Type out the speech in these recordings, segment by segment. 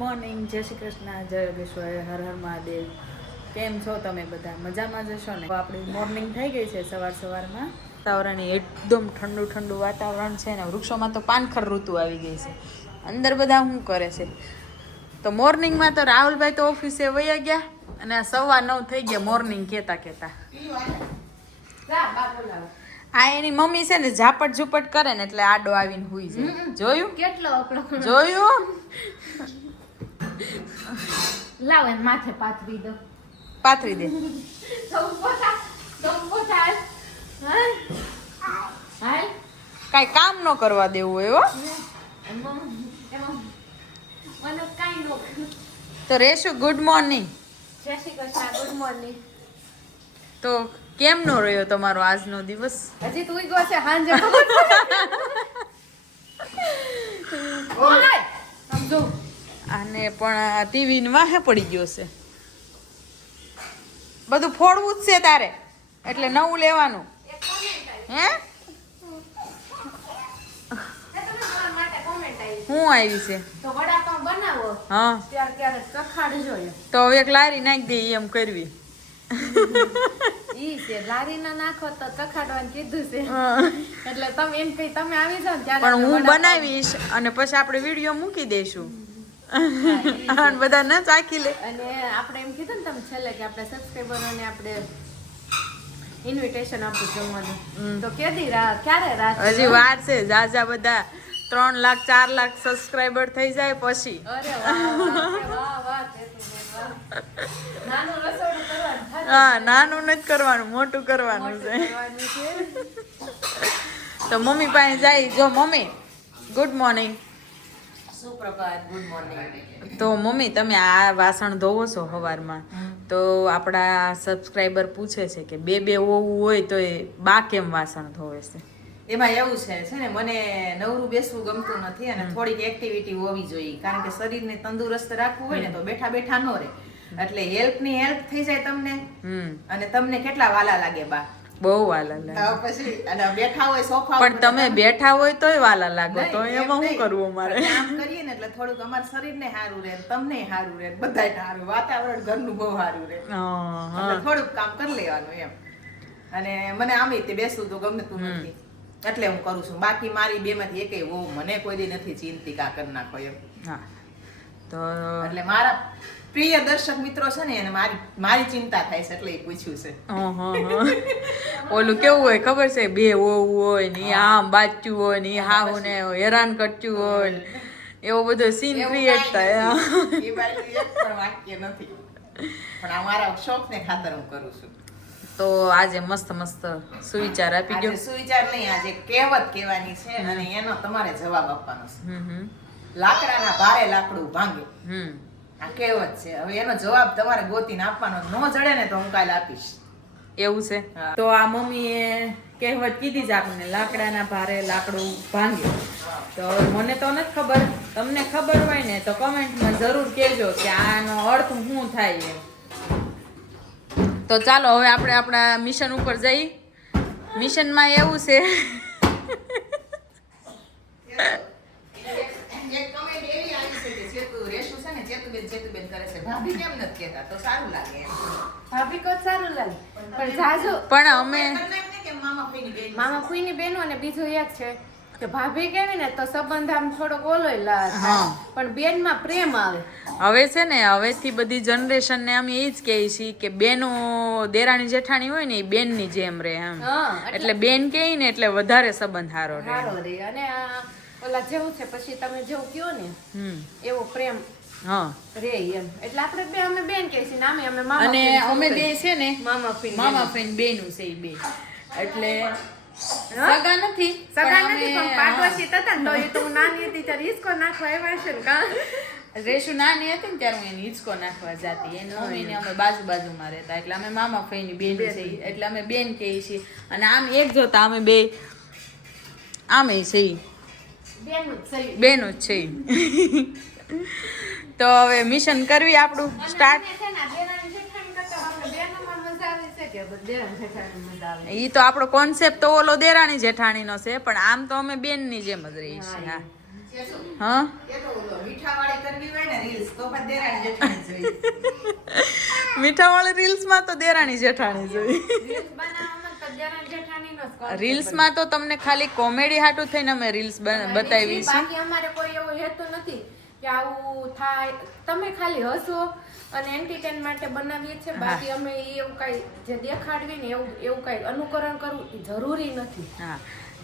Morning, જય શ્રી કૃષ્ણ, જય યોગેશ્વર, હર હર મહાદેવ. કેમ છો તમે બધા? મજામાં જશો ને? આપણી મોર્નિંગ થઈ ગઈ છે સવારમાં. વાતાવરણ એકદમ ઠંડુ ઠંડુ વાતાવરણ છે ને વૃક્ષોમાં તો પાનખર ઋતુ આવી ગઈ છે. અંદર બધા શું કરે છે? તો મોર્નિંગમાં તો રાહુલભાઈ તો ઓફિસે વયા ગયા અને આ 9:15 થઈ ગયા મોર્નિંગ કહેતા. આ એની મમ્મી છે ને ઝાપટ ઝુપટ કરે ને એટલે આડો આવીને હુઈ જાય. જોયું કેટલો અકળો જોયું. લાવ એમ માથે પાથરી દો. પાથરી દે. કાઈ કામ ન કરવા દેવું હોય હો. તો રેશુ ગુડ મોર્નિંગ. જય શ્રી કૃષ્ણ, ગુડ મોર્નિંગ. તો કેમ નો રહ્યો તમારો આજનો દિવસ? હજી તું ગયો છે હાંજે સમજો આને પણ ટીવી ની વાહે પડી ગયો છે. બધું ફોડવું જ છે તારે એટલે નવું લેવાનું હે? હું આવી છે તો વડાપાવ બનાવો. હા ત્યારે કખાડજો. તો હવે એક લારી નાખી દે એમ કરવી. ઈ છે લારી ના નાખો તો કખાડવાનું કીધું છે એટલે તમે એમ કઈ તમે આવી જાવ ત્યારે પણ હું બનાવીશ અને પછી આપણે વિડીયો મૂકી દઈશું અને બધા ન ચાખી લે. અને આપણે એમ કીધું ને તમે છેલ્લે કે આપણે સબસ્ક્રાઇબરોને આપણે ઇન્વિટેશન આપું જમવાનું તો ક્યારે રાત હજી વાર છે. જાજા બધા 3 લાખ 4 લાખ સબસ્ક્રાઇબર થઈ જાય પછી. અરે વાહ નાનું રસોડું કરવાનું. હા નાનું નથી કરવાનું, મોટું કરવાનું છે. તો મમ્મી પાસે જાય. જો મમ્મી ગુડ મોર્નિંગ. સુપ્રભાત, ગુડ મોર્નિંગ. તો મમ્મી તમે આ વાસણ ધોવો છો સવારમાં તો આપણા સબસ્ક્રાઇબર પૂછે છે કે બે હોવું હોય તો એ બા કેમ વાસણ ધોવે છે? એમાં એવું છે ને મને નવરું બેસવું ગમતું નથી અને થોડીક એક્ટિવિટી હોવી જોઈએ કારણ કે શરીરને તંદુરસ્ત રાખવું હોય ને તો બેઠા બેઠા ન રહે. એટલે હેલ્પ થઈ જાય તમને અને તમને કેટલા વાલા લાગે બા? બહુ વાલા લાગે. પછી અને બેઠા હોય સોફા પણ તમે બેઠા હોય તોય વાલા લાગો તો એમાં શું કરવું મારે? કામ કરીએ ને એટલે થોડુંક અમારા શરીરને સારું રહે, તમને સારું રહે, બધાય સારું, વાતાવરણ ઘરનું બહુ સારું રહે. એટલે થોડુંક કામ કરી લેવાનું એમ. અને મને આમે તે બેસવું તો ગમતું નથી એટલે હું કરું છું. બાકી મારી બે માંથી એકેય બહુ મને કોઈ દી નથી ચિંતી કા કરી નાખો એમ. હા તો એટલે મારા પ્રિય દર્શક મિત્રો છે ને એને મારી ચિંતા થાય છે એટલે એ પૂછ્યું છે. ઓલું કેવું હોય ખબર છે? બે હોવું હોય ને આમ બાચું હોય ને હાહુ ને હેરાન કરતું હોય ને એવો બધો સીન ક્રિએટ થાય. એ બાજુ એક પણ વાક્ય નથી પણ આ મારા શોખ ને ખાતર હું કરું છું. તો આજે મસ્ત સુવિચાર આપી ગયો. સુવિચાર નહીં, આજે કહેવત કહેવાની છે અને એનો તમારે જવાબ આપવાનો છે. લાકડાના ભારે લાકડું ભાંગે. આ કહેવત છે. હવે એનો જવાબ તમારે ગોતીને આપવાનો. ન જડે ને તો હું કાલે આપીશ. એવું છે? તો આ મમ્મીએ કહેવત કીધી જ આપણને, લાકડાના ભારે લાકડું ભાંગે. તો મને તો નથી ખબર, તમને ખબર હોય ને તો કમેન્ટમાં જરૂર કહેજો કે આનો અર્થ શું થાય એમ. તો ચાલો હવે આપણે આપણા મિશન ઉપર જઈએ. મિશનમાં એવું છે એક કમેન્ટ એવી આવી છે કે રેશુ છે ને ચેતુબેન કરે છે, ભાભી કેમ નથી કહેતા તો સારું લાગે એમ. ભાભી કો સારું લાગે પણ જાજુ પણ અમે મામા ફૂઈની બહેનો અને બીજું એક છે કે ભાભી કેવી ને તો સંબંધ આમ થોડોક ઓલોય થાય પણ બેનમાં પ્રેમ આવે. હવે છે ને હવેથી બધી જનરેશન ને અમે એ જ કહીએ છીએ કે બેનો દેરાણી જેઠાણી હોય ને એ બેનની જેમ રહે એમ. એટલે બેન કહે ને એટલે વધારે સંબંધ સારો રહે. અને ઓલા જેવું છે પછી તમે જેવું કયો ને એવો પ્રેમ રે એમ. એટલે આપણે અમે બેન કહીએ છીએ ને અમે મામા અને અમે બે છે ને મામા ફઈને બેનું છે એ બે એટલે સગા નથી પણ પાડોશી હતા ને તો હું નાની હતી ત્યારે હિસકો નાખવા આવ્યા છે ને કા રેશુ નાની હતી ને ત્યારે હું એને હિંચકો નાખવા જતી. એની મમ્મીને અમે બાજુમાં રહેતા એટલે અમે મામા ફઈની બેન છે એટલે અમે બેન કહીએ છીએ. અને આમ એક જોતા અમે બે આમે છે બેનું જ છે. તો હવે મિશન કરવી આપણું સ્ટાર્ટ. ઈ તો આપણો કોન્સેપ્ટ તો ઓલો દેરાણી જેઠાણીનો છે પણ આમ તો અમે બેનની જેમ જ રહી છીએ. હા મીઠાવાળી કરવી હોય ને રીલ્સ તો પણ દેરાણી જેઠાણી જોઈએ. મીઠાવાળી રીલ્સમાં તો દેરાણી જેઠાણી જોઈ. રીલ્સ બનાવવામાં તો દેરાણી જેઠાણીનો જ concept રીલ્સમાં તો તમને ખાલી કોમેડી હાટું થઈને અમે રીલ્સ બતાવી છે. બાકી અમારે કોઈ એવો હેતુ નથી કે આવું થાય. તમે ખાલી હસો અને એન્ટરટેન માટે બનાવીએ છીએ. બાકી અમે એવું કઈ જે દેખાડવી ને એવું કઈ અનુકરણ કરવું એ જરૂરી નથી. હા,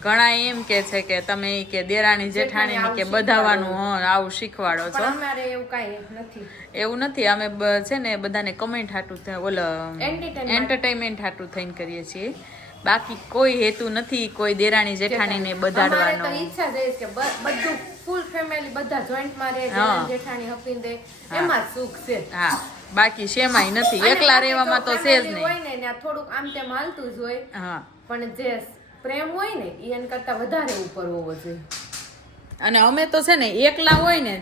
ઘણા એમ કે છે કે તમે ઈ કે દેરાણી જેઠાણી કે બધાવાનું આવું શીખવાડો છો. પણ અમારે એવું કઈ નથી. એવું નથી. અમે છે ને બધાને કમેન્ટ હાટું એન્ટરટેનમેન્ટ હાટું થઈને કરીએ છીએ. બાકી કોઈ હેતુ નથી કોઈ દેરાણી જેઠાણીને અમારે બધાડવાનો. તો ઈચ્છા જ એ છે કે બધું ફૂલ ફેમિલી બધા જોઈન્ટમાં રહે, દેરાણી જેઠાણી હપીને દે, એમાં જ સુખ છે. હા, બાકી શેમાંય નથી. અને એકલા બાકી રહેવામાં તો તો છે જ family નહીં. હોય ને ત્યાં થોડુંક આમ તેમ હાલતું જ હોય. હા, પણ જે પ્રેમ હોય ને એ એના કરતા વધારે ઉપર હોવો જોઈએ. અને અમે તો છે ને એકલા હોય ને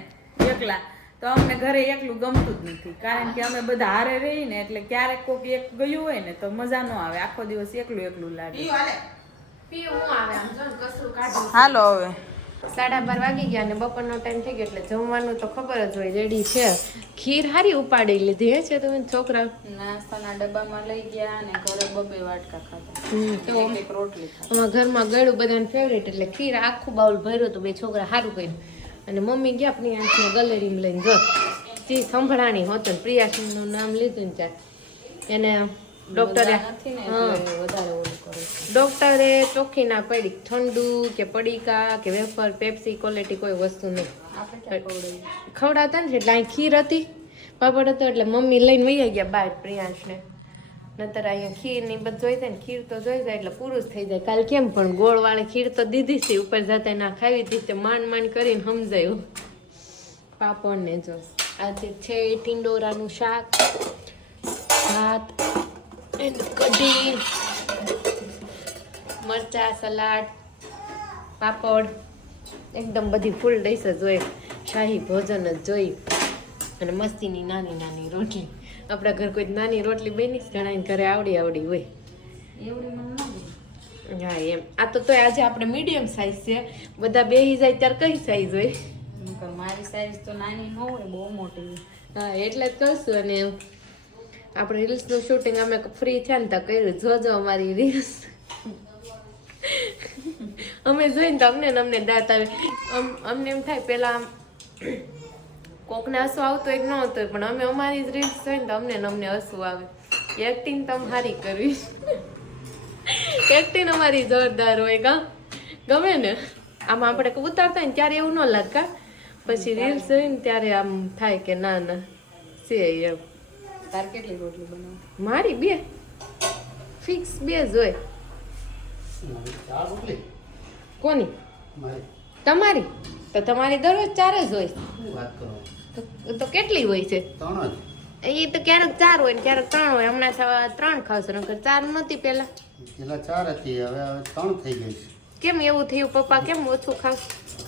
તો અમને ઘરે એકલું ગમતું જ નથી. કારણ કે અમે બધા હારે રહી ને એટલે ક્યારેક કોક એક ગયું હોય ને તો મજા ન આવે. આખો દિવસ એકલું લાગે. ઈ હાલે. પીવું આવે આમ જો ને કસરું કાઢ્યું. હાલો હવે 12:30 વાગી ગયા અને બપોરનો ટાઈમ થઈ ગયો એટલે જમવાનું તો ખબર જ હોય રેડી છે. ખીર હારી ઉપાડી લીધી હે છે તમે છોકરા? નાસ્તાના ડબ્બામાં લઈ ગયા અને ઘરે 2 વાટકા ખાધા. એક રોટલી ખાધી. અમારા ઘરમાં ગળું બધાને ફેવરેટ એટલે ખીર આખું બાઉલ ભર્યું હતું. બે છોકરા સારું કર્યું. અને મમ્મી ગયા આપણી આંખને ગલેરીમાં લઈને જો ચી સંભળાણી હોત પ્રિયાસીનું નામ લીધું ને ત્યાં એને ડોક્ટરે ડોક્ટરે ચોખ્ખી ના પડી ઠંડુ કે પડીકા કે વેફર પેપ્સી ક્વોલિટી કોઈ વસ્તુ નહીં ખવડાવતા ને. એટલે અહીં ખીર હતી પાપડ હતો એટલે મમ્મી લઈને વહી ગયા બહાર પ્રિયાંશને. નતર અહીંયા ખીર ની બધું જોઈ જાય ને ખીર તો જોઈ જાય એટલે પૂરું જ થઈ જાય. કાલ કેમ પણ ગોળ વાળી ખીર તો દીધી છે ઉપર જતા ના ખાવી હતી માંડ કરીને સમજાયું. પાપડ ને જો આજે છે ટીંડોરાનું શાક, ભાત, કઢી, મરચા, સલાડ, પાપડ, એકદમ બધી ફૂલ ડીશ જ હોય. શાહી ભોજન જ જોઈ. અને મસ્તીની નાની નાની રોટલી. આપણા ઘર કોઈ નાની રોટલી બની ઘણા ઘરે આવડી હોય. હા એમ. આ તો તોય આજે આપણે મીડિયમ સાઈઝ છે. બધા બેહી જાય ત્યારે કઈ સાઈઝ હોય? મારી સાઈઝ તો નાની ન હોય, બહુ મોટી. હા એટલે જ કરશું. અને આપણે રીલ્સનું શૂટિંગ અમે ફ્રી થયા ને ત્યાં કર્યું. જોજો અમારી રીલ્સ. અમે જોઈને તો અમને દાંત આવે. અમને એમ થાય પેલા કોકને હસવું આવતું એક ન આવતું પણ અમે અમારી જ રીલ્સ જોઈને તો અમને હસવું આવે. એક્ટિંગ તો સારી કરવી. એક્ટિંગ અમારી જોરદાર હોય. ગમે ને આમ આપણે ઉતારતા ને ત્યારે એવું ન લાગતા. પછી રીલ્સ જોઈને ત્યારે આમ થાય કે ના છે એમ. તાર કેટલી રોટલી બનાવ? મારી 2 ફિક્સ 2 જ હોય. કોની? તમારી? તો તમારી દરરોજ 4 જ હોય. તો કેટલી હોય છે? 3 જ. એ તો ક્યારેક 4 હોય ને ક્યારેક 3 હોય. હમણાં 3 ખાવશો નકર 4 નહોતી પેલા. પેલા 4 હતી હવે 3 થઈ ગઈ છે. કેમ એવું થયું પપ્પા? કેમ ઓછું ખાવ?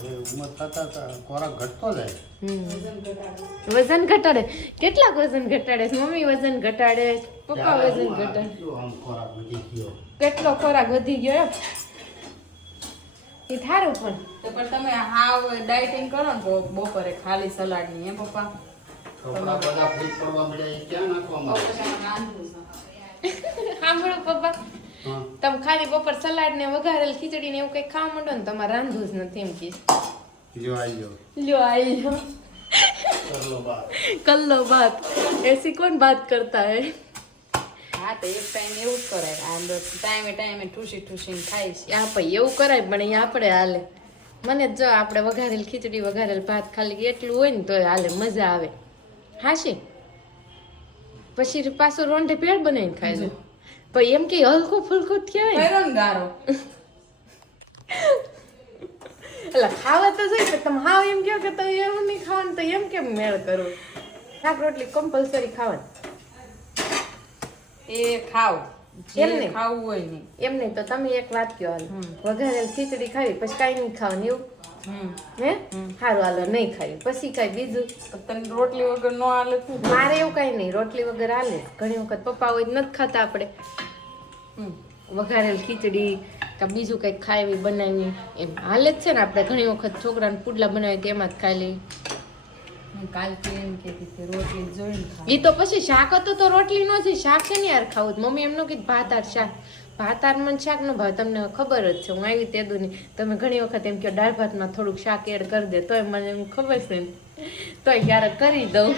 હવે ઉંમર થતા ખોરાક ઘટતો જાય. વજન ઘટાડે? કેટલાક વજન ઘટાડે? મમ્મી વજન ઘટાડે, પપ્પા વજન ઘટાડે. કેટલો આમ ખોરાક વધી ગયો. કેટલો ખોરાક વધી ગયો એમ? એ થારું પણ તો પણ તમે હાવ ડાયટિંગ કરો ને તો બપોરે ખાલી સલાડ ની એમ પપ્પા? કપડા બધા ફ્રીજ પડવા મળ્યા એ ક્યાં નાખવામાં? સાંભળો પપ્પા, હા. તમે ખાલી બપોર સલાડ ને વઘારેલ ખીચડી ને એવું કઈ ખાવા માંડો ને તમારે રાંધવું જ નથી એમ કે. જો આવી ગયો. લ્યો આવી લો. કરલો બાર. કલ્લો બાત એસી કોણ બાત કરતા હે? હા તો એક ટાઈમ એવું જ કરાય. આમ ટાઈમે ઠૂસીને ખાઈ છે. આ ભાઈ એવું કરાય પણ અહીંયા આપણે હાલે. મને જો આપણે વઘારેલ ખીચડી વઘારેલ ભાત ખાલી એટલું હોય ને તોય હાલે, મજા આવે. હાશી પછી પાછું રોંઢે પેટ બનાવીને ખાય છે. પણ એમ કે હલકું ફુલકું કહેવાય કર્યો ને ગારો. એટલે ખાવા તો જોઈએ પણ તમે હાવ એમ કહો કે તો એવું નહીં ખાવાનું તો એમ કેમ મેળ કરો? શાક રોટલી કમ્પલસરી ખાવાનું. એ ખાવ એમ નહીં. ખાવું હોય નહીં. એમ નહીં તો તમે એક વાત કહો હાલ, વઘારેલ ખીચડી ખાવી પછી કાંઈ નહીં ખાવાનું એવું? હે સારું હાલો નહીં ખાવી પછી કાંઈ બીજું? તને રોટલી વગર નો હાલે તું? મારે એવું કાંઈ નહીં, રોટલી વગર હાલે. ઘણી વખત પપ્પા હોય નથી ખાતા આપણે વઘારેલ ખીચડી કે બીજું કંઈક ખાવી બનાવી એમ હાલે જ છે ને. આપણે ઘણી વખત છોકરાને પુડલા બનાવી તો એમાં જ ખાઈ લઈએ. કાલથી એમ કહેતી હતી રોટલી જોઈને ખાવ. ઈ તો પછી શાક હતું તો રોટલી નો છે શાક છે ને યાર ખાવું મમ્મી એમનું કીધું ભાતાર શાક ભાતાર મને શાક નો ભાવે તમને ખબર જ છે હું આવી તેદુની તમે ઘણી વખત એમ કહો દાળ ભાતમાં થોડુંક શાક એડ કરી દે તોય મને એમ ખબર છે ને તોય ક્યારેક કરી દઉં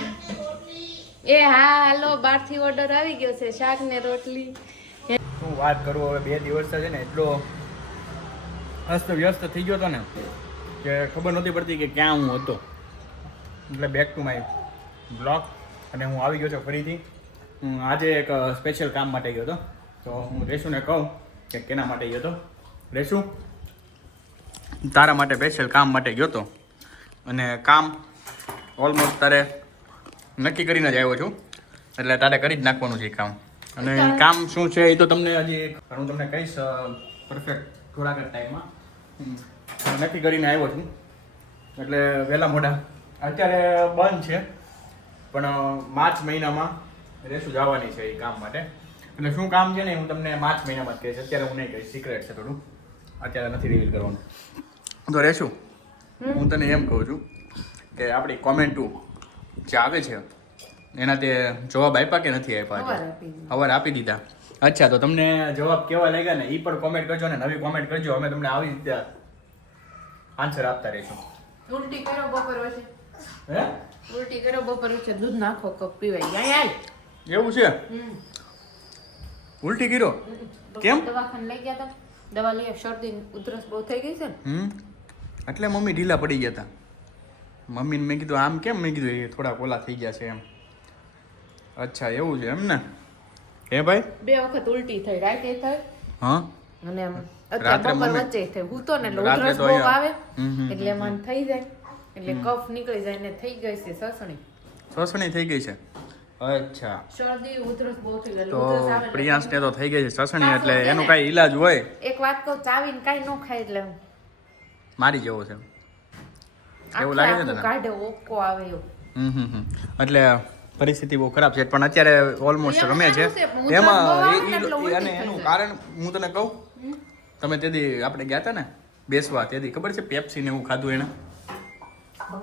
એ હા હાલો બહારથી ઓર્ડર આવી ગયો છે શાક ને રોટલી હું વાત કરું હવે 2 દિવસ છે ને એટલો અસ્ત વ્યસ્ત થઈ ગયો હતો ને કે ખબર નહોતી પડતી કે ક્યાં હું હતો એટલે બેક ટુ માય બ્લોગ અને હું આવી ગયો છું ફરીથી હું આજે એક સ્પેશિયલ કામ માટે ગયો હતો તો હું રેશુને કહું કે કેના માટે ગયો હતો રેશુ તારા માટે સ્પેશિયલ કામ માટે ગયો હતો અને કામ ઓલમોસ્ટ તારે નક્કી કરીને જ આવ્યો છું એટલે તારે કરી જ નાખવાનું છે એ કામ અને એ કામ શું છે એ તો તમને હજી હું તમને કહીશ પરફેક્ટ થોડાક જ ટાઈમમાં નક્કી કરીને આવ્યો છું એટલે વહેલા મોડા અત્યારે બંધ છે પણ માર્ચ મહિનામાં રેશું જવાની છે એ કામ માટે એટલે શું કામ છે ને હું તમને માર્ચ મહિનામાં જ કહીશ અત્યારે હું નહીં કહીશ સિક્રેટ છે થોડું અત્યારે નથી રિવીલ કરવાનું તો રેશું હું તને એમ કહું છું કે આપણી કોમેન્ટો જે આવે છે એના તે જવાબ આપ્યા કે નથી આપ્યા હવાર આપી દીધા અચ્છા તો તમને જવાબ કેવા લાગ્યા ને એ પણ કોમેન્ટ કરજો ને નવી કોમેન્ટ કરજો અમે તમને આવી રીતે આન્સર આપતા રહીશું ઉલટી કરો બપોર વચ્ચે હે ઉલટી કરો બપોર વચ્ચે દૂધ નાખો કપ પીવાય યાર એવું છે ઉલટી કર્યો કેમ દવાખાને લઈ ગયા હતા દવા લઈ શરદી ઉધરસ બહુ થઈ ગઈ છે ને એટલે મમ્મી ઢીલા પડી ગયા હતા મમ્મીને મેં કીધું આમ કેમ મેં કીધું એ થોડા ઓલા થઈ ગયા છે એમ અચ્છા એવું છે એમ ને હે ભાઈ 2 વખત ઉલટી થઈ રાતે થઈ હા અને રાત્રે અત્યારે બપોર મમ્મી- વચ્ચે થઈ હું તો ને એટલે રાત્રે ઉધરસ તો બહુ અહીંયા- આવે હમ. એટલે મન થઈ જાય એટલે કફ નીકળી જાય ને થઈ ગઈ છે સસણી સસણી થઈ ગઈ છે અચ્છા શરદી ઉધરસ બહુ થઈ ગઈ તો ઉધરસ આવે એટલે પ્રિયાંશને તો થઈ ગઈ છે સસણી એટલે એનું કાંઈ ઈલાજ હોય એક વાત કહું ચાવીને કાંઈ ન ખાય એટલે મારી જેવો છે એવું આખે લાગે છે આખું તને કાઢે ઓકો આવે એવું એટલે પરિસ્થિતિ બહુ ખરાબ છે પણ અત્યારે ઓલમોસ્ટ રમે છે એમાં એમાં બહુ આવે ને ઈ- એટલે ઈ- ઉલટી અને થઈ એનું જાય. કારણ હું તને કહું તમે તેથી આપણે ગયા હતા ને બેસવા તેથી ખબર છે પેપ્સી ને એવું ખાધું એને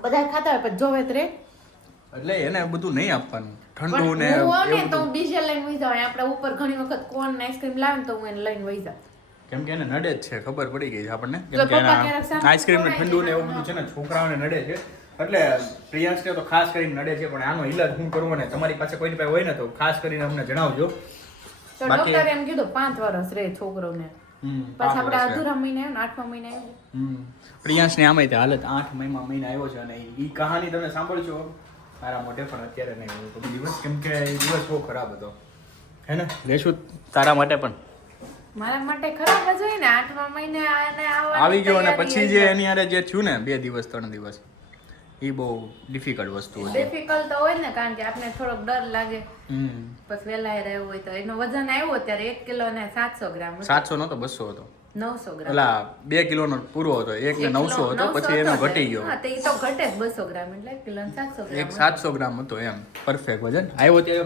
બધા ખાતા હોય પણ જોવે તો રે એટલે એને બધું નહીં આપવાનું ઠંડુ પણ ને હું હોઉં ને એવું તો બધું. હું બીજે લઈને વહી જાઉં આપણે ઉપર ઘણી વખત કોન ને આઈસ્ક્રીમ લાવે ને તો હું એને લઈને વહી જાઉં કેમ કે એને નડે જ છે ખબર પડી ગઈ છે આપણને તો કેમ કે પપ્પા એના ક્યારેક સામે આઈસ્ક્રીમ ને ખવડાવી ઠંડુ ને દે. એવું બધું છે ને છોકરાઓને નડે છે એટલે પ્રિયાંશને તો ખાસ કરીને નડે છે પણ આનો ઈલાજ શું કરવો ને તમારી પાસે કોઈની પાસે હોય ને તો ખાસ કરીને અમને જણાવજો તો બાકી- ડોક્ટરે એમ કીધું 5 વર્ષ રે છોકરોને પછી આપણે અધૂરા મહિને આવ્યો ને 8મા મહિને આવ્યો પ્રિયાંશને આમે તે હાલત 8 મહિને આવ્યો છે અને એ કહાની તમે સાંભળજો મારા મોઢે પણ અત્યારે નહીં હોય કોઈ દિવસ કેમ કે એ દિવસ બહુ ખરાબ હતો હે ને લેશું તારા માટે પણ મારા માટે ખરાબ જ હોય ને 8મા મહિને આને આવવાની આવી ગયો અને તૈયારી પછી આવી જે જાય. એની હારે જે થયું ને 2 દિવસ 3 દિવસ એ બહુ ડિફિકલ્ટ વસ્તુ હતી ડિફિકલ્ટ તો હોય ને કારણ કે આપણે થોડોક ડર લાગે હમ પછી વહેલા રહ્યો હોય તો એનો વજન આવ્યો ત્યારે 1 કિલો ને 700 ગ્રામ હતો. 700 નતો 200 હતો 900 ગ્રામ ઓલા 2 કિલોનો પૂરો હતો 1 ને 900 હતો પછી એનો ઘટી ગયો હા તો એ તો ઘટે જ 200 ગ્રામ એટલે 1 કિલો ને 700 ગ્રામ એક 700 ગ્રામ હતો એમ પરફેક્ટ વજન આવ્યો ત્યારે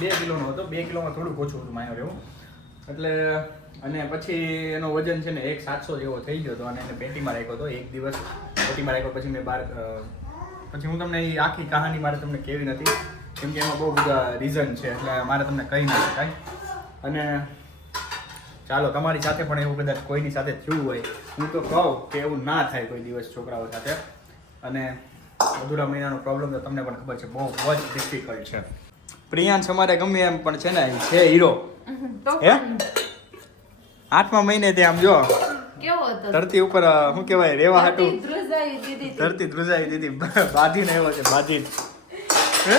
2 કિલોનો હતો 2 કિલોમાં થોડુંક ઓછું હતું માયો રહેવું એટલે અને પછી એનો વજન છે ને 700 જેવો થઈ ગયો હતો અને એને પેટીમાં રાખ્યો હતો એક દિવસ પેટીમાં રાખ્યો પછી મેં બહાર પછી હું તમને એ આખી કહાની મારે તમને કેવી નથી કેમ કે એમાં બહુ બધા રીઝન છે એટલે મારે તમને કહી ના શકાય અને ચાલો તમારી સાથે પણ એવું કદાચ કોઈની સાથે થયું હોય હું તો કહું કે એવું ના થાય કોઈ દિવસ છોકરાઓ સાથે અને અધૂરા મહિનાનો પ્રોબ્લેમ તો તમને પણ ખબર છે બહુ જ ડિફિકલ્ટ છે પ્રિયાંશ અમારે ગમે એમ પણ છે ને એ છે હીરો તો હે 8મા મહિને તે આમ જો કેવો હતો ધરતી ઉપર શું કહેવાય રેવા હાટું ધ્રુજાઈ દીધી હતી. ધરતી ધ્રુજાઈ દીધી બાંધીને આવ્યો છે બાંધીને હે?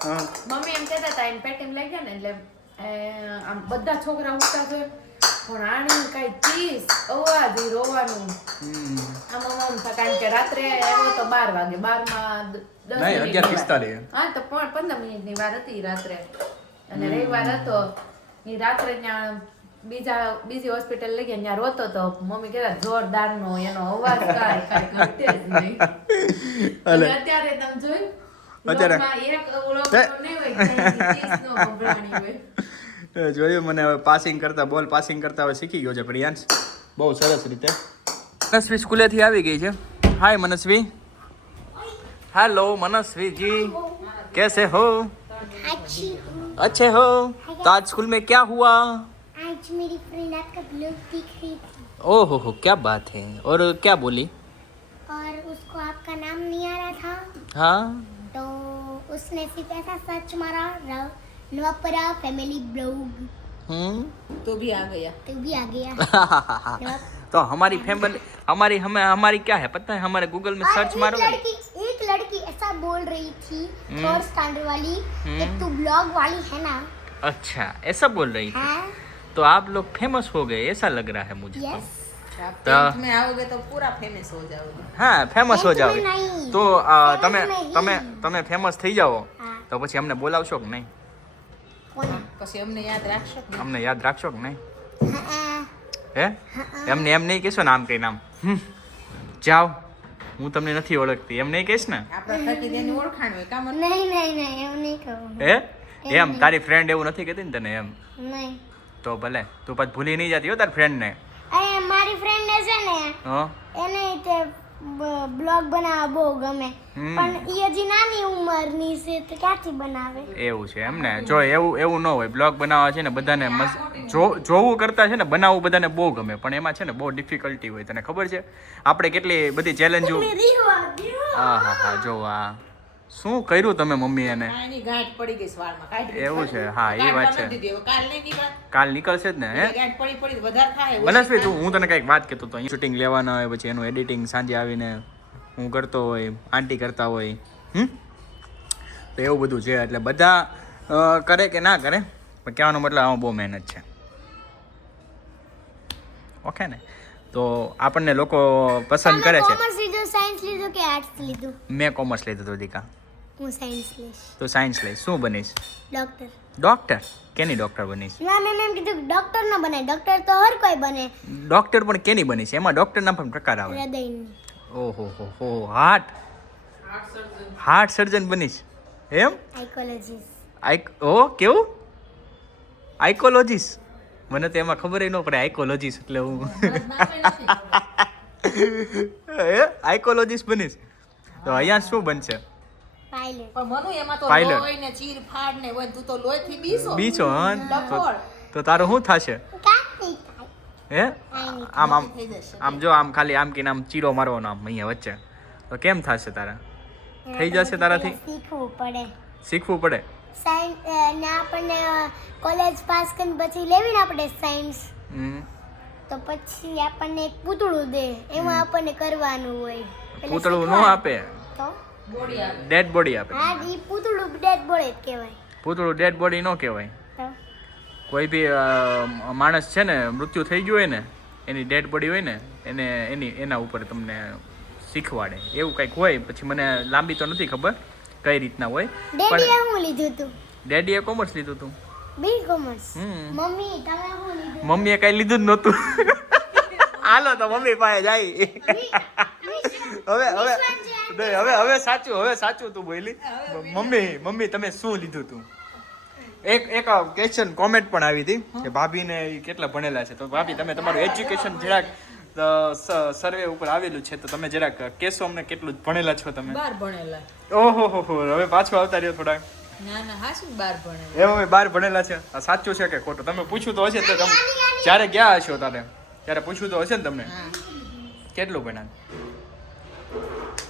હા મમ્મી એમ કહેતા હતા એને પેટીમ લઈ ગયા ને એટલે આમ બધા છોકરા ઉઠતા છે પણ આણી કઈ 30 અવાજ ઈ રોવાનું હમ. આમ કારણ કે રાત્રે આવ્યો તો 12 વાગે 12 માં 10 નહીં, મિનિટની 11:45. વાર. હા તો પણ 15 મિનિટની વાર હતી રાત્રે અને રવિવાર હતો એ રાત્રે ત્યાં બીજી હોસ્પિટલ લઈ ગયા ત્યાં રોતો તો મમ્મી કહેતા જોરદાર નો એનો અવાજ કાંઈ ઘટે જ નહીં અને અત્યારે તમે જોયું અત્યારે- લોકમાં એક ઓળો નહીં હોય ક્યાંયથી 30 નો સંભળાણી હોય જોયું મને હવે પાસિંગ કરતા બોલ પાસિંગ કરતા હવે શીખી ગયો છે પ્રિયાંશ બહુ સરસ રીતે મનસ્વી સ્કૂલેથી આવી ગઈ છે હાય મનસ્વી हेलो मनस्वी जी, कैसे हो? अच्छी हूँ। अच्छे हो? तो आज स्कूल में क्या हुआ? आज मेरी फ्रेंड आपका ब्लॉग दिख रही थी ओह हो क्या बात है। और क्या बोली? और उसको आपका नाम नहीं आ रहा था, हाँ तो उसने सिर्फ ऐसा सर्च मारा नवापरा फैमिली ब्लॉग, तो भी आ गया। तो भी आ गया। तो हमारी फैमिली हमारी क्या है पता है? हमारे गूगल में सर्च मारो। एक लड़की ऐसा बोल रही थी, थर्ड स्टैंडर्ड वाली, कि तू ब्लॉग वाली है ना। अच्छा ऐसा बोल रही थी। हाँ, तो आप लोग फेमस हो गए ऐसा लग रहा है मुझे। यस। आप तो 10th में आओगे तो पूरा फेमस हो जाओगे। હા ફેમસ હો 10th જાવ में नहीं, તો 7th તમે में ही। તમે તમે ફેમસ થઈ જાઓ હા, તો પછી અમને બોલાવશો કે નહીં? कौन? પછી અમને યાદ રાખશો કે નહીં? અમને યાદ રાખશો કે નહીં? हाँ, હે એમને એમ નહીં કહેશો નામ કઈ નામ જાઓ હું તમને નથી ઓળખતી એમ નહીં કહીશ ને? આપણા થકી તેની ઓળખાણ હોય કામ नहीं नहीं नहीं, हम नहीं कहूँ। હે એમ તારી ફ્રેન્ડ એવું નથી કહેતી ને તને એમ? नहीं, તો ભલે તું પાછ ભૂલી નહીં જતી હો તારી ફ્રેન્ડને. અરે મારી ફ્રેન્ડ છે ને, હં એને તે બ્લોગ બનાવવા બહુ ગમે, હમ. પણ એ હજી નાની ઉંમરની છે તો ક્યાંથી બનાવે? એવું છે એમ ને? જો એવું ન હોય. બ્લોગ બનાવવા છે ને બધાને જોવું કરતા છે ને બનાવવું બધાને બહુ ગમે, પણ એમાં છે ને બહુ ડિફિકલ્ટી હોય. તને ખબર છે આપણે કેટલી બધી ચેલેન્જો? હા હા હા જો આ શું કર્યું તમે મમ્મી એને? એની ગાંઠ પડી ગઈ વાળમાં, કાઢી એવું છે? હા એ વાત છે. કાલ નહીં નીકળે, કાલ નીકળશે જ ને? હે ગાંઠ પડી વધારે થાય. મનસ્વી તું હું તને કંઈક વાત કહેતો હતો. શૂટિંગ લેવાના હોય પછી એનું એડિટિંગ સાંજે આવીને હું કરતો હોય, આંટી કરતા હોય. તો એવું બધું છે. એટલે બધા કરે કે ના કરે પણ કહેવાનો મતલબ આમાં બહુ મહેનત છે. ઓકે ને? તો આપણને લોકો પસંદ કરે છે. કોમર્સ લીધું, સાયન્સ લીધું કે આર્ટ્સ લીધું? મેં કોમર્સ લીધું હતું દીકા. હું સાયન્સ લઈશ, તો સાયન્સ લઈશ. શું બનીશ? ડોક્ટર. ડોક્ટર? કેની ડોક્ટર બનીશ? ના મેં એમ કીધું ડોક્ટર ન બને, ડોક્ટર તો હર કોઈ બને, ડોક્ટર પણ કેની બનીશ? એમાં ડોક્ટરના પણ પ્રકાર આવે. હૃદયની. ઓહો હો હાર્ટ સર્જન બનીશ એમ? સાયકોલોજીસ્ટ. ઓ કેવું? આઇકોલોજીસ? મને તો એમાં ખબર ન પડે આઇકોલોજીસ એટલે હું આઇકોલોજીસ બનીશ. તો અહીંયા શું બનશે? પાયલટ. પણ મનુ એમાં તો Pilot. લોહી ને ચીર ફાડ ને હોય, તું તો લોહીથી બીસો. બીચો હં? ડફોળ. તો તારું શું થશે? કાંઈ નહીં થાય. હે આમ આમ થઈ જશે. આમ જો આમ ખાલી આમ કે આમ ચીરો મારવાનો આમ અહીંયા વચ્ચે તો કેમ થશે તારા? થઈ જશે તારાથી? શીખવું પડે. શીખવું પડે. સાયન્સ ને આપણને કોલેજ પાસ કરીને પછી લેવી ને આપણે સાયન્સ, હમ. તો પછી આપણને એક પૂતળું દે, એમાં આપણને કરવાનું હોય. એટલે પૂતળું ન શીખવાનું. આપે, તો ડેડ બોડી આપે. હા, ઈ પૂતળું ડેડ બોડી જ કહેવાય. પૂતળું ડેડ બોડી ન કહેવાય. તો કોઈ બી માણસ છે ને મૃત્યુ થઈ ગયું હોય ને એની ડેડ બોડી હોય ને એના ઉપર તમને શીખવાડે એવું કંઈક હોય. પછી મને લાંબી તો નથી ખબર કઈ રીતના હોય. ડેડીએ શું લીધું તું? ડેડીએ કોમર્સ લીધું હતું. બી કોમર્સ. હમ. મમ્મી તમે શું લીધું? મમ્મીએ કઈ લીધું જ નહોતું. હાલો તો મમ્મી પાસે જાય. હવે સાચું તું બોલી. મમ્મી તમે શું લીધું તું? એક ક્વેશ્ચન કોમેન્ટ પણ આવી હતી કે ભાભીને ઈ કેટલા ભણેલા છે. તો ભાભી તમે તમારું એજ્યુકેશન જરાક સર્વે ઉપર આવેલું છે તો તમે જરાક કહેશો અમને કેટલું ભણેલા છો તમે? 12 ભણેલા. ઓહો હો હવે પાછો આવતા રહ્યો થોડાક. ના હાશું 12 ભણેલા. એમ અમે 12 ભણેલા છે. આ સાચું છે કે ખોટું? તમે પૂછ્યું તો હશે તો તમે જ્યારે ગયા હશો ત્યારે પૂછ્યું તો હશે ને તમને કેટલું ભણ્યા?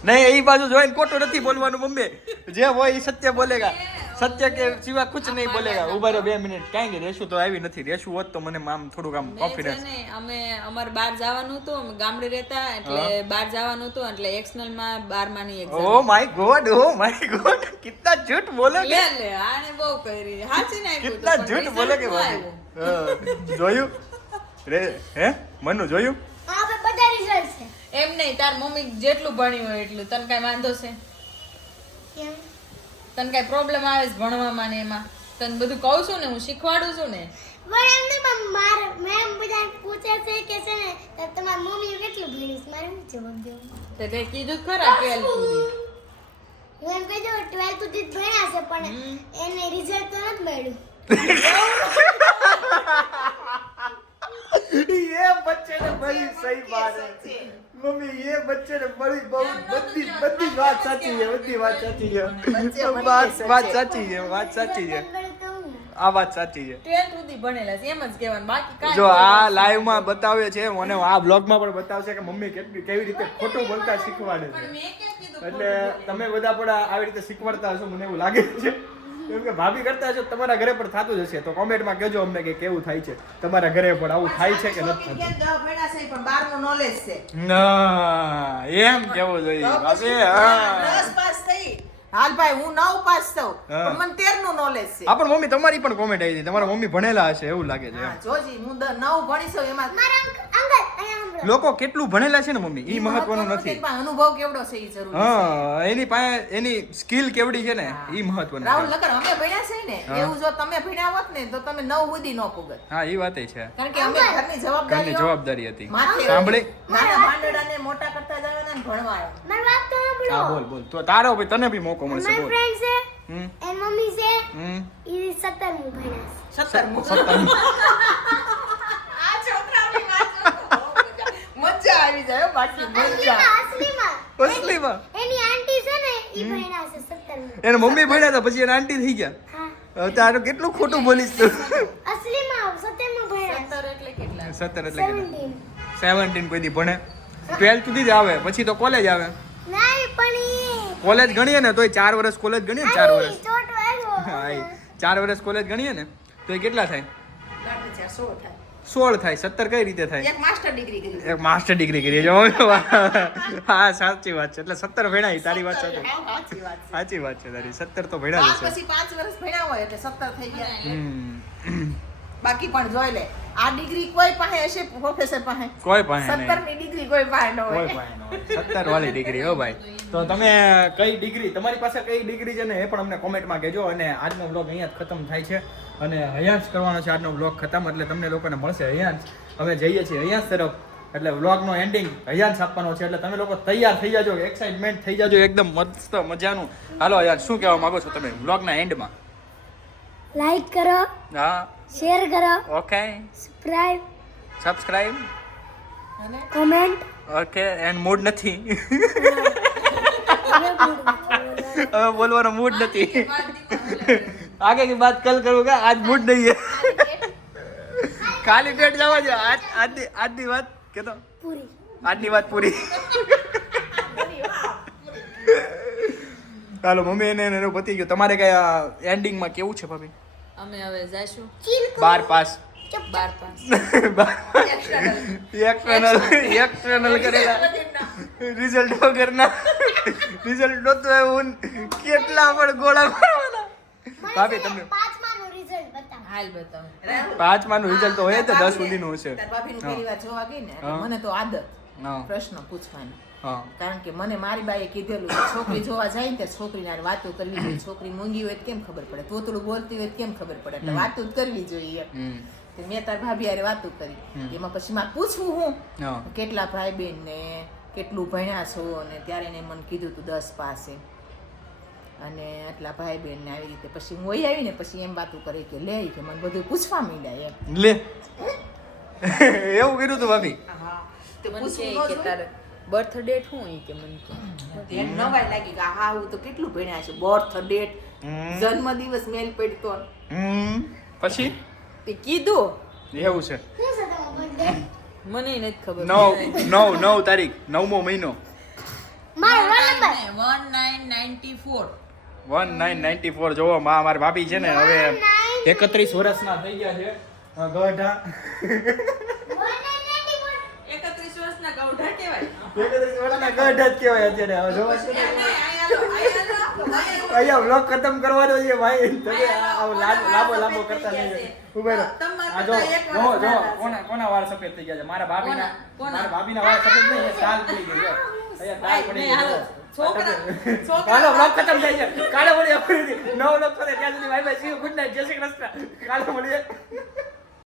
નહીં એ બાજુ જોઈને ખોટું નથી બોલવાનું મમ્મી. જે હોય એ સત્ય બોલેગા. સત્ય કે સિવા કુછ નહીં બોલેગા. ઉભા રહો 2 મિનિટ. કાંઈ કે રેશું તો આવી નથી. રેશું હોત તો મને આમ થોડુંક આમ કોન્ફિડન્સ. અમે અમારે બહાર જવાનું હતું, અમે ગામડે રહેતા એટલે બહાર જવાનું હતું એટલે એક્સટર્નલ માં 12 ની એક્ઝામ. ઓ માય ગોડ કિतना झूठ बोलोगे? લે આને બહુ કરી હાચી નાખ્યું. कितना झूठ बोलोगे भाभी? જોયું રે? હે મનુ જોયું? હા, હવે બધા રિઝલ્ટ છે. એમ નહીં, તાર મમ્મી જેટલું ભણી હોય એટલું તને કઈ વાંધો છે? કેમ? તને કઈ પ્રોબ્લેમ આવે છે ભણવામાં ને એમાં? તને બધું કહું છું ને, હું શીખવાડું છું ને. પણ એમ નહીં, પણ મેમ બધા પૂછે છે કે છે ને તો તમારી મમ્મી કેટલું ભણ્યું છે? મારે શું જવાબ દેવો? તે તે કીધું ખરા 12 સુધી. હું એમ કહી દઉં 12 સુધી જ ભણ્યા છે પણ એને રિઝલ્ટ તો નથી મળ્યું. ये बच्चे ने बड़ी सही बात है. મમ્મી એ બચ્ચે ને બડી બહુ બધી વાત સાચી છે, બધી વાત સાચી છે, બચ્ચે બની વાત સાચી છે, વાત સાચી છે, આ વાત સાચી છે. 10th સુધી ભણેલા છે એમ જ કહેવાનું, બાકી કાંઈ જો આ લાઈવ માં બતાવે છે મને, આ બ્લોગ માં પણ બતાવશે કે મમ્મી કેવી રીતે ખોટું બોલતા શીખવાડે છે. મેં ક્યાં કીધું એટલે તમે બધા પણ આવી રીતે શીખવાડતા હશો મને એવું લાગે છે, કેમ કે ભાભી કરતા હશો તમારા ઘરે પણ થતું જ હશે. તો કોમેન્ટમાં કહેજો અમને કે કેવું થાય છે તમારા ઘરે પણ, આવું થાય છે કે નથી થતું. દવા ભણ્યા છે પણ બહારનું knowledge છે. ના એમ કેવું જોઈએ તો ભાભી. પછી હા 10 પાસ થઈ. હાલ ભાઈ હું 9 પાસ થઉં હા. પણ મને 13 નું knowledge છે. આ પણ મમ્મી તમારી પણ કોમેન્ટ આવી હતી, તમારા મમ્મી ભણેલા હશે એવું લાગે છે હા એમ. જોજી હું 9 ભણી છું એમાં મારા અંકલ અહીંયા સાંભળો. લોકો કેટલું ભણેલા છે ને મમ્મી ઈ મહત્વનું નથી. પણ અનુભવ કેવડો છે ઈ જરૂરી છે. હા એની પાસે એની સ્કિલ કેવડી છે ને ઈ મહત્વનું રાહુલ છે. નકર અમે ભણ્યા છે ને હા. એવું જો તમે ભણ્યા હોત ને તો તમે 9 સુધી ન પૂગત. હા ઈ વાત છે, કારણ કે અમે ઘરની ઘરની જવાબદારીઓ જવાબદારી હતી. માથે સાંભળી? નાના ભાંડડાને મોટા કરતા જવાના ને ભણવાના. મારી વાત તો સાંભળો. હા બોલ બોલ. તો તારો ભાઈ તને બી મોકો મળશે મારી બોલ. ફ્રેન્ડ છે હમ એની મમ્મી છે હમ ઈ 17મું ભણ્યા છે. 17 સત્તર. આ છોકરાઓની વાત જો. મજા આવી જાય હો, બાકી મજા. અસલીમાં અસલીમાં એની આંટી છે ને ઈ ભણ્યા છે 17મું. એને મમ્મી ભણ્યા હતા પછી એને આંટી થઈ ગયા. હા હવે તારું કેટલું ખોટું બોલીશ તું. અસલીમાં 17મું ભણ્યા 17 એટલે કેટલા? 17 એટલે કેટલા? 17. 17 કોઈ દી ભણે 12 સુધી જ આવે, પછી તો કોલેજ આવે. નહીં પણ ઈ કોલેજ ગણીએ ને તોય 4 વર્ષ કોલેજ ગણીએ ને 4 વર્ષ. ચોટો આવ્યો. હા ઈ 4 વર્ષ કોલેજ ગણીએ ને તો એ કેટલા થાય? ગાંઠ છે, 16 થાય. 16 થાય. 17 કઈ રીતે થાય? એક માસ્ટર ડિગ્રી કરી. એક માસ્ટર ડિગ્રી કરી જો. હા સાચી વાત છે. એટલે 17 ભણ્યા તારી વાત સાચી. હા, સાચી વાત છે. સાચી વાત છે તારી. 17 તો ભણ્યા જ પછી 5 વર્ષ ભણ્યા હોય એટલે 17 થઈ ગયા. હમ. બાકી પણ જોઈ લે આ ડિગ્રી કોઈ પાસે હશે પ્રોફેસર પાસે? કોઈ પાસે 17 ની ડિગ્રી કોઈ પાસે ન કોઈ હોય. પાસે ન હોય. 17 વાળી ડિગ્રી હો ભાઈ. તો તમે કઈ ડિગ્રી, તમારી પાસે કઈ ડિગ્રી છે ને એ પણ અમને કોમેન્ટમાં કહેજો. અને આજનો બ્લોગ અહીંયા જ ખતમ થાય છે અને હયાંશ કરવાનો છે આજનો બ્લોગ ખતમ, એટલે તમને લોકોને મળશે હયાંશ. અમે જઈએ છીએ હયાંશ તરફ, એટલે બ્લોગનો એન્ડિંગ હયાંશ આપવાનો છે. એટલે તમે લોકો તૈયાર થઈ જાજો, એક્સાઇટમેન્ટ થઈ જાજો એકદમ મસ્ત મજાનું. હાલો હયાંશ, શું કહેવા માંગો છો તમે બ્લોગના એન્ડમાં? લાઈક કરો, હા શેર કરો, ઓકે, સબસ્ક્રાઇબ, અને કમેન્ટ. ઓકે. એન્ડ મૂડ નથી. હવે બોલવાનો મૂડ નથી. आगे की बात कल करूंगा, आज मूड नहीं है. खाली पेट जवा दो. आज दी વાત કે તો પૂરી. આજની વાત પૂરી. ચાલો મમ્મી એને પતી ગયો. તમારે કઈ એન્ડિંગમાં કેવું છે ભાભી? અમે હવે જઈશું 12 પાસ. 12 પાસ. एक्सटर्नल करेला रिजल्ट वगैरना रिजल्ट નહોતું આવ્યું કેટલા પણ ગોળા મારવાના. ભાભી તમને 5માનું રિઝલ્ટ બતાવો. હાલ બતાવો. 5માનું રિઝલ્ટ તો હોય તો 10 સુધીનું હશે. તાર ભાભીનું પહેલી વાર જોવા ગઈ ને એટલે હા. મને તો આદત હા પ્રશ્ન પૂછવાની. હા કારણ કે મને મારી બાઈએ કીધેલું કે છોકરી જોવા જાય ને ત્યારે છોકરીને હારે વાતો કરવી જોઈએ. છોકરી મૂંગી હોય તો કેમ ખબર પડે, તોતડું બોલતી હોય તો કેમ ખબર પડે, એટલે વાતો જ કરવી જોઈએ. હમ. તે મેં તાર ભાભી હારે વાતો કરી. એમાં પછી મારે પૂછવું હું હા કેટલા ભાઈ બહેન ને કેટલું ભણ્યા છો, અને ત્યારે એને મને કીધું તું 10 પાસ એમ, અને આટલા ભાઈ બહેન ને આવી રીતે. પછી હું વહી આવી ને પછી એમ વાતું કરે કે લે કે મને બધું પૂછવા માંડ્યા એમ. લે એવું કર્યું તું ભાભી? તે મને પૂછવું કહે ન કે જોઈએ. તારે બર્થ ડેટ શું ઈ કે મને કે એને નવાઈ લાગી કે હા હું તો કેટલું ભણ્યા છે, બર્થ ડેટ, જન્મ દિવસ મેલ પડતો. પછી તે કીધું એવું છે. શું છે તમારો બર્થડે? મને ય નથી ખબર. 9 તારીખ 9મો મહિનો મારો રોલ નંબર 1994. 1994. જોવો મારી ભાભી છે ને હવે 31 વર્ષના થઈ ગયા છે. ગઢા 31 વર્ષના ગૌઢા કહેવાય. 31 વર્ષના ગઢા જ કહેવાય અત્યારે. હવે જોવો છો ને અહીંયા વ્લોગ ખતમ કરવાનો છે ભાઈ. તમે લાંબો કરતા નહીં. ઉભા રહો. આ જો કોના વાળ સફેદ થઈ ગયા છે? મારા ભાભીના વાળ સફેદ નહીં, એ સાલ પડી ગઈ છે. અહીંયા સાલ પડી ગઈ છે. કાલો વ્લોગ ખતમ થાય છે. કાલે મળીએ. નવો વ્લોગ કરે ત્યાં સુધી bye bye. C you, good night, જય શ્રી કૃષ્ણ. કાલે મળીએ.